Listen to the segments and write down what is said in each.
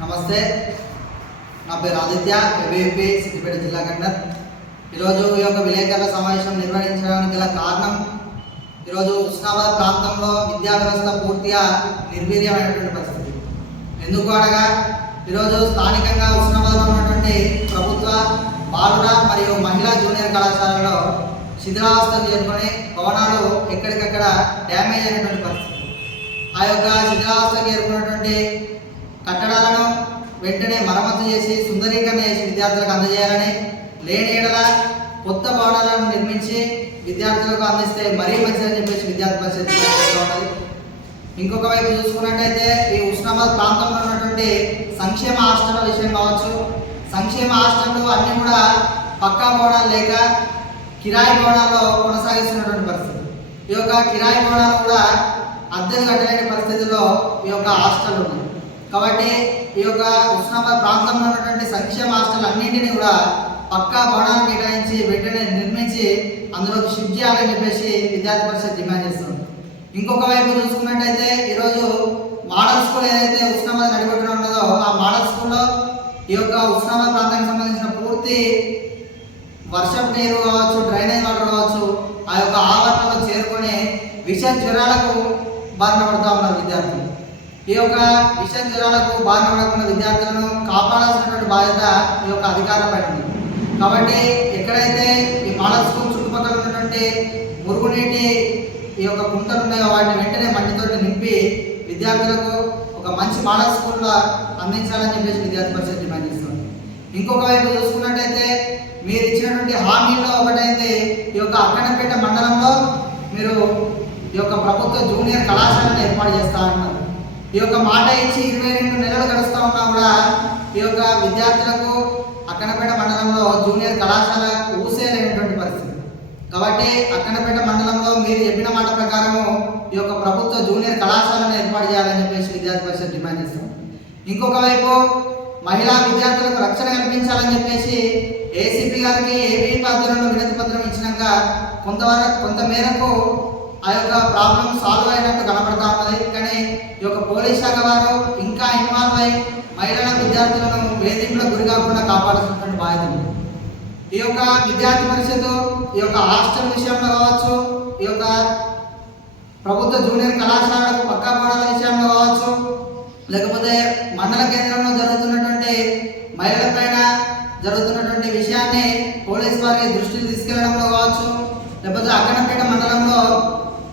నమస్తే. నా పేరు ఆదిత్య ఏబీపీ సిద్దిపేట జిల్లా కన్నర్ ఈరోజు ఈ యొక్క విలేకరుల సమావేశం నిర్వహించడానికి గల కారణం ఈరోజు ఉస్నాబాద్ ప్రాంతంలో విద్యా వ్యవస్థ పూర్తిగా నిర్వీర్యమైనటువంటి పరిస్థితి. ఎందుకు అనగా ఈరోజు స్థానికంగా ఉస్నాబాద్లో ఉన్నటువంటి ప్రభుత్వ బాలుర మరియు మహిళా జూనియర్ కళాశాలలో శిథిలావస్థ చేరుకొని భవనాలు ఎక్కడికక్కడ డ్యామేజ్ అయినటువంటి పరిస్థితి. ఆ యొక్క శిథిలావస్థకు చేరుకున్నటువంటి కట్టడాలను వెంటనే మరమ్మతు చేసి సుందరీకరణ చేసి విద్యార్థులకు అందజేయాలని లేని ఏడల కొత్త పాఠాలను నిర్మించి విద్యార్థులకు అందిస్తే మరీ మంచిదని చెప్పేసి విద్యార్థి పరిషత్ ఉన్నది. ఇంకొక వైపు చూసుకున్నట్టయితే ఈ ఉస్నాబాద్ ప్రాంతంలో ఉన్నటువంటి సంక్షేమ హాస్టల్ విషయం కావచ్చు. సంక్షేమ హాస్టళ్ళు అన్నీ కూడా పక్కా భవనాలు లేక కిరాయి భవనాల్లో కొనసాగిస్తున్నటువంటి పరిస్థితి. ఈ యొక్క కిరాయి భవనాలు కూడా అద్దెలు కట్టలేని పరిస్థితిలో ఈ యొక్క హాస్టల్ ఉన్నాయి కాబట్టి ఈ యొక్క ఉస్నాబాద్ ప్రాంతంలో ఉన్నటువంటి సంక్షేమ హాస్టల్ అన్నింటినీ కూడా పక్కా భవనాలు కేటాయించి వెంటనే నిర్మించి అందులో షిఫ్ట్ చేయాలని చెప్పేసి విద్యార్థి పరిషత్ డిమాండ్ చేస్తుంది. ఇంకొక వైపు చూసుకున్నట్టయితే ఈరోజు మోడల్ స్కూల్ ఏదైతే ఉస్నాబాద్ నడిపెట్టడం ఉన్నదో ఆ మోడల్ స్కూల్లో ఈ యొక్క ఉస్నాబాద్ ప్రాంతానికి సంబంధించిన పూర్తి వర్షం నీరు కావచ్చు డ్రైనేజ్ వాటర్ కావచ్చు ఆ యొక్క ఆవరణలో చేరుకొని విష జ్వరాలకు బారిన పడుతూ ఉన్నారు విద్యార్థులు. ఈ యొక్క విష జ్వరాలకు బారిన విద్యార్థులను కాపాడాల్సినటువంటి బాధ్యత ఈ యొక్క అధికారం పడింది కాబట్టి ఎక్కడైతే ఈ మోడల్ స్కూల్ చుట్టుపక్కల ఉన్నటువంటి మురుగునీటి ఈ యొక్క కుంటలు ఉన్నాయో వాటిని వెంటనే మట్టితోటి నింపి విద్యార్థులకు ఒక మంచి మోడల్ స్కూల్లో అందించాలని చెప్పేసి విద్యార్థి పరిషత్ డిమాండ్ చేస్తుంది. ఇంకొక వైపు చూసుకున్నట్టయితే మీరు ఇచ్చినటువంటి హామీల్లో ఒకటైతే ఈ యొక్క అక్కడపేట మండలంలో మీరు ఈ యొక్క ప్రభుత్వ జూనియర్ కళాశాలను ఏర్పాటు చేస్తా ఈ యొక్క మాట ఇచ్చి ఇరవై రెండు నెలలు గడుస్తూ ఉన్నా కూడా ఈ యొక్క విద్యార్థులకు అక్కడపేట మండలంలో జూనియర్ కళాశాల ఊసేలేనటువంటి పరిస్థితి. కాబట్టి అక్కడపేట మండలంలో మీరు చెప్పిన మాట ప్రకారము ఈ యొక్క ప్రభుత్వ జూనియర్ కళాశాలను ఏర్పాటు చేయాలని చెప్పేసి విద్యార్థి పరిషత్ డిమాండ్ చేస్తాం ఇంకొక వైపు మహిళా విద్యార్థులకు రక్షణ కల్పించాలని చెప్పేసి ఏసీపీ గారికి ఏపీ ఆధ్వర్యంలో వినతి పత్రం ఇచ్చినాక కొంతవరకు కొంత మేరకు ఆ యొక్క ప్రాబ్లం సాల్వ్ అయినట్టు కనపడతా ఉన్నది. కానీ ఈ యొక్క పోలీస్ శాఖ వారు ఇంకా ఇన్వాల్వ్ అయి మహిళల విద్యార్థులను వేధింపులకు గురి కాకుండా కాపాడుతున్నటువంటి బాధ్యత ఈ యొక్క విద్యార్థి పరిషత్తు ఈ యొక్క హాస్టల్ విషయంలో కావచ్చు ఈ యొక్క ప్రభుత్వ జూనియర్ కళాశాలకు పక్కా పడాల విషయంలో కావచ్చు లేకపోతే మండల కేంద్రంలో జరుగుతున్నటువంటి మహిళలపై జరుగుతున్నటువంటి విషయాన్ని పోలీస్ వారి దృష్టికి తీసుకెళ్ళడంలో కావచ్చు లేకపోతే అక్కడపేట మండలంలో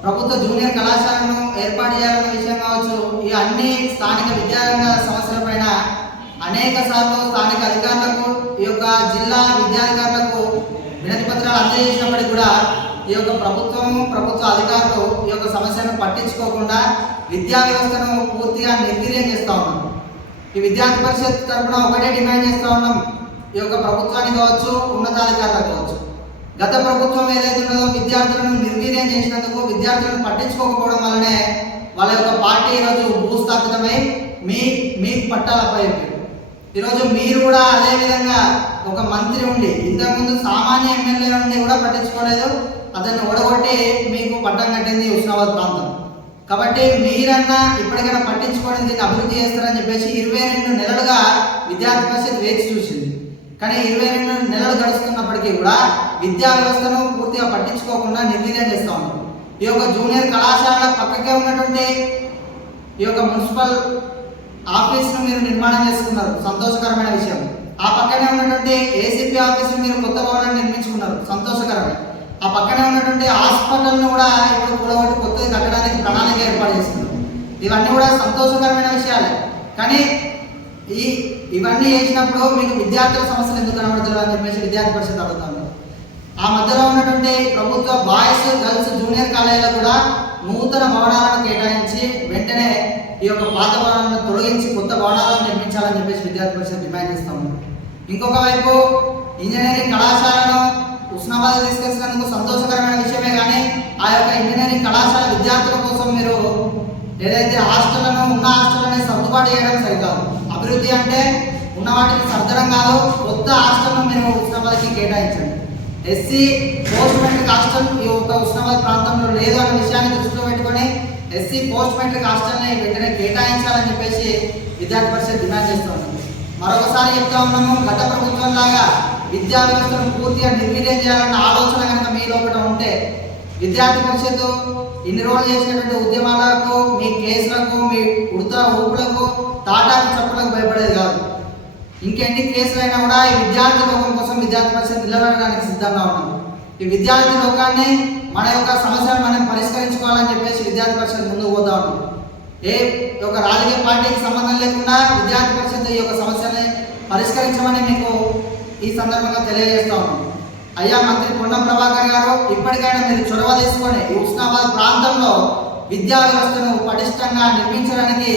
ప్రభుత్వ జూనియర్ కళాశాలను ఏర్పాటు చేయాలన్న విషయం కావచ్చు ఈ అన్ని స్థానిక విద్యారంగ సమస్యల పైన అనేక సార్లు స్థానిక అధికారులకు ఈ యొక్క జిల్లా విద్యాధికారులకు వినతి పత్రాలు అందజేసినప్పటికీ కూడా ఈ యొక్క ప్రభుత్వం ప్రభుత్వ అధికారులు ఈ యొక్క సమస్యను పట్టించుకోకుండా విద్యా వ్యవస్థను పూర్తిగా నిర్వీర్యం చేస్తూ ఉన్నాం. ఈ విద్యార్థి పరిషత్ తరఫున ఒకటే డిమాండ్ చేస్తూ ఉన్నాం. ఈ యొక్క ప్రభుత్వానికి కావచ్చు ఉన్నతాధికారులకు కావచ్చు. గత ప్రభుత్వం ఏదైతే ఉన్నదో విద్యార్థులను నిర్వీర్యం చేసినందుకు విద్యార్థులను పట్టించుకోకపోవడం వల్లనే వాళ్ళ యొక్క పార్టీ ఈరోజు భూస్థాపితమై మీ మీకు పట్టాలపై ఈరోజు మీరు కూడా అదే విధంగా ఒక మంత్రి ఉండి ఇంతకుముందు సామాన్య ఎమ్మెల్యే నుండి కూడా పట్టించుకోలేదు. అతన్ని ఓడగొట్టి మీకు పట్టం కట్టింది ఉస్నాబాద్ ప్రాంతం. కాబట్టి మీరన్నా ఇప్పటికైనా పట్టించుకోవడం దీన్ని అభివృద్ధి చేస్తారని చెప్పేసి ఇరవై రెండు నెలలుగా విద్యార్థి పరిషత్ వేచి చూసింది. కానీ ఇరవై రెండు నెలలు గడుస్తున్నప్పటికీ కూడా విద్యా వ్యవస్థను పూర్తిగా పట్టించుకోకుండా నిర్వీర్యం చేస్తూ ఉన్నారు ఈ యొక్క జూనియర్ కళాశాల పక్కకే ఉన్నటువంటి ఈ యొక్క మున్సిపల్ ఆఫీస్ను మీరు నిర్మాణం చేసుకున్నారు. సంతోషకరమైన విషయం. ఆ పక్కనే ఉన్నటువంటి ఏసీపీ ఆఫీస్ను మీరు కొత్త భవనాన్ని నిర్మించుకున్నారు. సంతోషకరమే. ఆ పక్కనే ఉన్నటువంటి హాస్పిటల్ను కూడా ఇప్పుడు కూడగొట్టి కొత్తది కట్టడానికి ప్రణాళిక ఏర్పాటు చేస్తున్నారు ఇవన్నీ కూడా సంతోషకరమైన విషయాలే. కానీ ఈ ఇవన్నీ చేసినప్పుడు మీకు విద్యార్థుల సమస్యలు ఎందుకు కనబడతారు అని చెప్పేసి విద్యార్థి పరిషత్ అడుగుతాను ఆ మధ్యలో ఉన్నటువంటి ప్రభుత్వ బాయ్స్ గర్ల్స్ జూనియర్ కాలేజీలో కూడా నూతన భవనాలను కేటాయించి వెంటనే ఈ యొక్క పాత భవనాలను తొలగించి కొత్త భవనాలను నిర్మించాలని చెప్పేసి విద్యార్థి పరిషత్ డిమాండ్ చేస్తాము ఇంకొక వైపు ఇంజనీరింగ్ కళాశాలను ఉస్నాబాద్ తీసుకొచ్చినందుకు సంతోషకరమైన విషయమే కానీ ఆ యొక్క ఇంజనీరింగ్ కళాశాల విద్యార్థుల కోసం మీరు ఏదైతే హాస్టళ్ళను ఉన్న హాస్టల్ని సర్దుబాటు చేయడం సరికాదు. అభివృద్ధి అంటే ఉన్న వాటిని సర్దడం కాదు కొత్త హాస్టల్ను మీరు ఉస్నాబాద్కి కేటాయించండి. ఎస్సీ పోస్ట్ మెట్రిక్ హాస్టల్ ఈ యొక్క ఉస్నాబాద్ ప్రాంతంలో లేదు అనే విషయాన్ని దృష్టిలో పెట్టుకొని ఎస్సీ పోస్ట్ మెట్రిక్ హాస్టల్ని వెంటనే కేటాయించాలని చెప్పేసి విద్యార్థి పరిషత్ డిమాండ్ చేస్తోంది మరొకసారి చెప్తా ఉన్నాము గత ప్రభుత్వం లాగా విద్యా వ్యవస్థను పూర్తిగా నిర్వీర్యం చేయాలన్న ఆలోచన కనుక మీ లోపల ఉంటే విద్యార్థి పరిషత్ ఇన్ని రోజులు చేసినటువంటి ఉద్యమాలకు మీ కేసులకు మీ ఉడత ఊపులకు తాటాకు చప్పులకు భయపడేది కాదు. ఇంకెన్ని కేసులు అయినా కూడా ఈ విద్యార్థి లోకం కోసం విద్యార్థి పరిషత్ నిలబడడానికి సిద్ధంగా ఉన్నాం. ఈ విద్యార్థి లోకాన్ని మన యొక్క సమస్యను మనం పరిష్కరించుకోవాలని చెప్పేసి విద్యార్థి పరిషత్ ముందుకు పోతా ఉన్నాం ఏ యొక్క రాజకీయ పార్టీకి సంబంధం లేకుండా విద్యార్థి పరిషత్ ఈ యొక్క సమస్యని పరిష్కరించమని మీకు ఈ సందర్భంగా తెలియజేస్తా ఉన్నాం అయ్యా మంత్రి పొన్నం ప్రభాకర్ గారు ఇప్పటికైనా మీరు చొరవ తీసుకొని ఈ ఉస్నాబాద్ ప్రాంతంలో విద్యా వ్యవస్థను పటిష్టంగా నిర్మించడానికి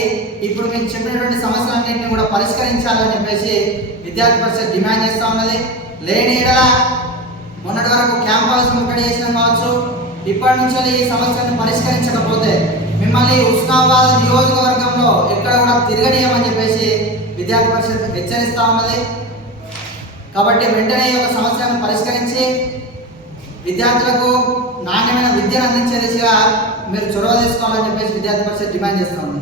ఇప్పుడు మేము చెప్పినటువంటి సమస్యలన్నింటినీ కూడా పరిష్కరించాలని చెప్పేసి విద్యార్థి పరిషత్ డిమాండ్ చేస్తూ ఉన్నది. లేని ఎడల మొన్నటి వరకు క్యాంపస్ ముట్టడి చేసిన కావచ్చు ఇప్పటి నుంచి ఈ సమస్యను పరిష్కరించకపోతే మిమ్మల్ని ఉస్నాబాద్ నియోజకవర్గంలో ఎక్కడ కూడా తిరగనీయమని చెప్పేసి విద్యార్థి పరిషత్ హెచ్చరిస్తా ఉన్నది. కాబట్టి వెంటనే ఈ యొక్క సమస్యను పరిష్కరించి విద్యార్థులకు నాణ్యమైన విద్యను అందించే దిశగా మీరు చొరవ తీసుకోవాలని చెప్పేసి విద్యార్థి పరిషత్ డిమాండ్ చేస్తున్నాం.